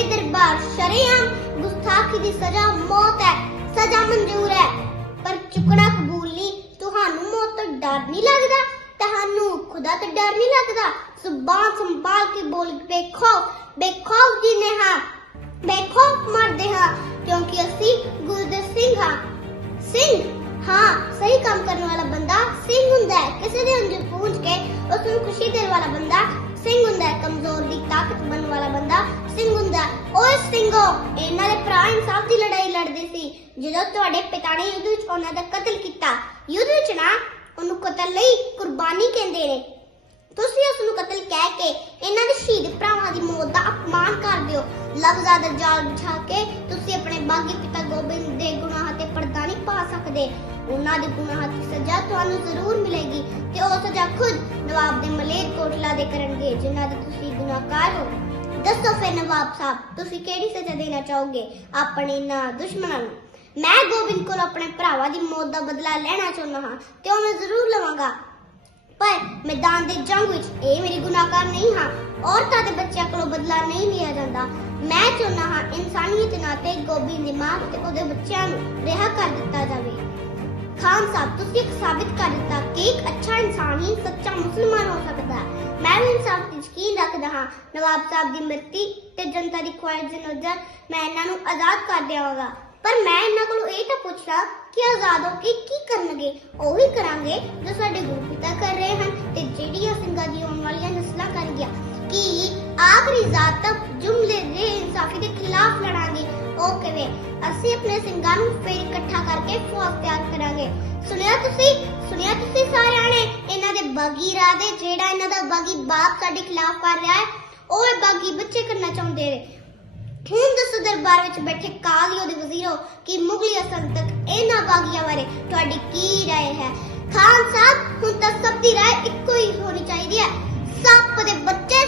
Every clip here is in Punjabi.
ਪਰੇ ਦਰਬਾਰ ਸ਼ਰੇਆਮ ਗੁਸਤਾਖੀ ਦੀ ਸਜ਼ਾ, ਮੌਤ ਹੈ, ਸਜ਼ਾ ਮਨਜ਼ੂਰ ਹੈ। ਪਰ ਚੁੱਕਣਾ ਕਬੂਲ ਨਹੀਂ, ਤੁਹਾਨੂੰ ਮੌਤ ਤੋਂ ਡਰ ਨਹੀਂ ਲੱਗਦਾ? ਤੁਹਾਨੂੰ ਖੁਦਾ ਤੋਂ ਡਰ ਨਹੀਂ ਲੱਗਦਾ? ਜ਼ੁਬਾਨ ਸੰਭਾਲ ਕੇ ਬੋਲ ਬੇਖੋ ਬੇਖੋ ਜਿਨੇ ਹਾਂ ਬੇਖੋ ਮਰਦੇ ਹਾਂ, ਕਿਉਂਕਿ ਅਸੀਂ ਗੁਰਦਰ ਸਿੰਘ ਹਾਂ। ਸਿੰਘ? ਹਾਂ, ਸਹੀ ਕੰਮ ਕਰਨ ਵਾਲਾ ਬੰਦਾ ਸਿੰਘ ਹੁੰਦਾ ਹੈ। ਕਿਸੇ ਦੇ ਅੰਦਰ ਪੂੰਝ ਕੇ ਉਸ ਨੂੰ ਖੁਸ਼ੀ ਦੇਣ ਵਾਲਾ ਬੰਦਾ ਸਿੰਘ ਹੁੰਦਾ ਹੈ। ਕਮਜ਼ੋਰ ਦੀ ਤਾਕਤ ਬਣਨ ਵਾਲਾ ਬੰਦਾ ਸਿੰਘ ਓਏ ਸਿੰਘੋ ਇਹਨਾਂ ਦੇ ਭਰਾ ਇਨਸਾਫ ਦੀ ਲੜਾਈ ਲੜਦੇ ਸੀ। ਜਦੋਂ ਤੁਹਾਡੇ ਪਿਤਾ ਨੇ ਯੁੱਧ ਵਿੱਚ ਉਹਨਾਂ ਦਾ ਕਤਲ ਕੀਤਾ, ਯੁੱਧ ਵਿੱਚ ਨਾ ਉਹਨੂੰ ਕਤਲ ਲਈ ਕੁਰਬਾਨੀ ਕਹਿੰਦੇ ਨੇ। ਤੁਸੀਂ ਉਸ ਨੂੰ ਕਤਲ ਕਹਿ ਕੇ ਇਹਨਾਂ ਦੇ ਸ਼ਹੀਦ ਭਰਾਵਾਂ ਦੀ ਮੌਤ ਦਾ ਅਪਮਾਨ ਕਰਦੇ ਹੋ ਲਫ਼ਜ਼ਾਂ ਦਾ ਜਾਲ ਵਿਛਾ ਕੇ ਤੁਸੀਂ ਆਪਣੇ ਬਾਗੀ ਪਿਤਾ ਗੋਬਿੰਦ ਦੇ ਗੁਨਾਹਾਂ ਤੇ ਪਰਦਾ ਨਹੀਂ ਪਾ ਸਕਦੇ। ਉਹਨਾਂ ਦੇ ਗੁਨਾਹਾਂ ਦੀ ਸਜ਼ਾ ਤੁਹਾਨੂੰ ਜ਼ਰੂਰ ਮਿਲੇਗੀ ਤੇ ਉਹ ਸਜ਼ਾ ਖੁਦ ਨਵਾਬ ਦੇ ਮਲੇਰ ਕੋਟਲਾ ਦੇ ਕਰਨਗੇ, ਜਿਨ੍ਹਾਂ ਦੇ ਤੁਸੀਂ ਗੁਨਾਹਗਾਰ ਹੋ। ਦੱਸੋ ਫਿਰ ਨਵਾਬ ਸਾਹਿਬ, ਤੁਸੀਂ ਕਿਹੜੀ ਸਜ਼ਾ ਦੇਣਾ ਚਾਹੋਗੇ ਆਪਣੇ ਇਹਨਾਂ ਦੁਸ਼ਮਣਾਂ ਨੂੰ? ਮੈਂ ਗੋਬਿੰਦ ਕੋਲ ਆਪਣੇ ਭਰਾਵਾਂ ਦੀ ਮੌਤ ਦਾ ਬਦਲਾ ਲੈਣਾ ਚਾਹੁੰਦਾ ਹਾਂ ਤੇ ਉਹ ਮੈਂ ਜ਼ਰੂਰ ਲਵਾਂਗਾ। ਪਰ ਮੈਦਾਨ ਦੇ ਜੰਗ ਵਿੱਚ ਇਹ ਮੇਰੀ ਗੁਨਾਹਗਾਰ ਨਹੀਂ ਹਾਂ, ਔਰਤਾਂ ਦੇ ਬੱਚਿਆਂ ਕੋਲੋਂ ਬਦਲਾ ਨਹੀਂ ਲਿਆ ਜਾਂਦਾ। ਮੈਂ ਚਾਹੁੰਦਾ ਹਾਂ ਇਨਸਾਨੀਅਤ ਨਾਤੇ ਗੋਬਿੰਦ ਦੀ ਮਾਂ ਤੇ ਉਹਦੇ ਬੱਚਿਆਂ ਨੂੰ ਰਿਹਾ ਕਰ ਦਿੱਤਾ ਜਾਵੇ। ਖਾਨ ਸਾਹਿਬ ਤੁਸੀਂ ਇੱਕ ਸਾਬਿਤ ਕਰ ਦਿੱਤਾ ਕਿ ਇੱਕ ਅੱਛਾ ਇਨਸਾਨ ਹੀ ਸੱਚਾ ਸਕਦਾ ਹੈ। ਮੈਂ ਵੀ ਇਨਸਾਫ ਤੇ ਯਕੀਨ ਰੱਖਦਾ ਹਾਂ। ਨਵਾਬ ਸਾਹਿਬ ਦੀ ਮਰਜ਼ੀ ਤੇ ਜਨਤਾ ਦੀ ਖੁਆਇਸ਼ ਦੇ ਨਜ਼ਰ ਮੈਂ ਇਹਨਾਂ ਨੂੰ ਆਜ਼ਾਦ ਕਰ ਦੇਵਾਂਗਾ ਪਰ ਮੈਂ ਇਹਨਾਂ ਕੋਲੋਂ ਇਹ ਤਾਂ ਪੁੱਛਦਾ ਕਿ ਆਜ਼ਾਦ ਹੋ ਕੇ ਕੀ ਕਰਨਗੇ? ਉਹੀ ਕਰਾਂਗੇ ਜੋ ਸਾਡੇ ਗੁਰੂ ਪਿਤਾ ਕਰ ਰਹੇ ਹਨ ਤੇ ਜਿਹੜੀਆਂ ਸਿੰਘਾਂ ਦੀ ਆਉਣ ਵਾਲੀਆਂ ਨਸਲਾਂ ਕਰਨਗੀਆਂ ਕਿ ਆਖਰੀ ਜ਼ਾਤ ਤੱਕ ਜੁਮਲੇ ਦੇ ਇਨਸਾਫੀ ਦੇ ਖਿਲਾਫ ਲੜਾਂਗੇ। ਉਹ ਕਿਵੇਂ? ਅਸੀਂ ਆਪਣੇ ਸਿੰਘਾਂ ਨੂੰ ਫੇਰ ਇਕੱਠਾ ਕਰਕੇ ਫੌਜ ਤਿਆਰ ਕਰਾਂਗੇ। ਸੁਣਿਆ ਤੁਸੀਂ ਸੁਣਿਆ ਤੁਸੀਂ ਸਾਰਿਆਂ ਨੇ ਇਹਨਾਂ ਦੇ ਬਾਗੀ ਰਾਦੇ ਜਿਹੜਾ ਇਹਨਾਂ ਦਾ ਬਾਗੀ ਬਾਪ ਸਾਡੇ ਖਿਲਾਫ ਕਰ ਰਿਹਾ ਹੈ ਉਹ ਇਹ ਬਾਗੀ ਬੱਚੇ ਕਰਨਾ ਚਾਹੁੰਦੇ ਨੇ ਹੁਣ ਦੱਸੋ ਦਰਬਾਰ ਵਿੱਚ ਬੈਠੇ ਕਾਜ਼ੀਓ ਦੇ ਵਜ਼ੀਰੋ ਕਿ ਮੁਗਲੀ ਅਸਲਤਕ ਇਹਨਾਂ ਬਾਗੀਆਂ ਬਾਰੇ ਤੁਹਾਡੀ ਕੀ رائے ਹੈ ਖਾਨ ਸਾਹਿਬ ਹੁਣ ਤਾਂ ਸਭ ਦੀ رائے ਇੱਕੋ ਹੀ ਹੋਣੀ ਚਾਹੀਦੀ ਹੈ ਸੱਪ ਦੇ ਬੱਚੇ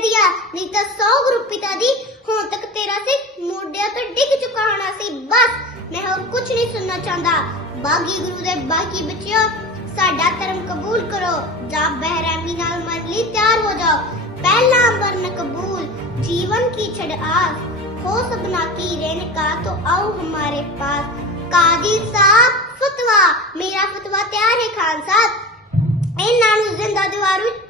ਤੁਹਾਡੇ ਕੈਦੀਆਂ ਨਹੀਂ ਤਾਂ 100 ਗੁਰੂ ਪਿਤਾ ਦੀ ਹੁਣ ਤੱਕ ਤੇਰਾ ਸੀ ਮੋਢਿਆਂ ਤੋਂ ਡਿੱਗ ਚੁੱਕਾ ਹੋਣਾ ਸੀ ਬਸ ਮੈਂ ਹੋਰ ਕੁਝ ਨਹੀਂ ਸੁਣਨਾ ਚਾਹੁੰਦਾ ਬਾਗੀ ਗੁਰੂ ਦੇ ਬਾਕੀ ਬੱਚਿਓ ਸਾਡਾ ਧਰਮ ਕਬੂਲ ਕਰੋ ਜਾਂ ਬਹਿਰਮੀ ਨਾਲ ਮਰਨ ਲਈ ਤਿਆਰ ਹੋ ਜਾਓ पहला वर्ण कबूल जीवन की छड़ आस हो सपना की रहने का तो आओ हमारे पास काजी साहब फतवा मेरा फतवा तैयार है खान साहब ਇਹਨਾਂ ਨੂੰ ਜ਼ਿੰਦਾ ਦੀਵਾਰ ਵਿੱਚ ਟੰਨ ਦਿੱਤਾ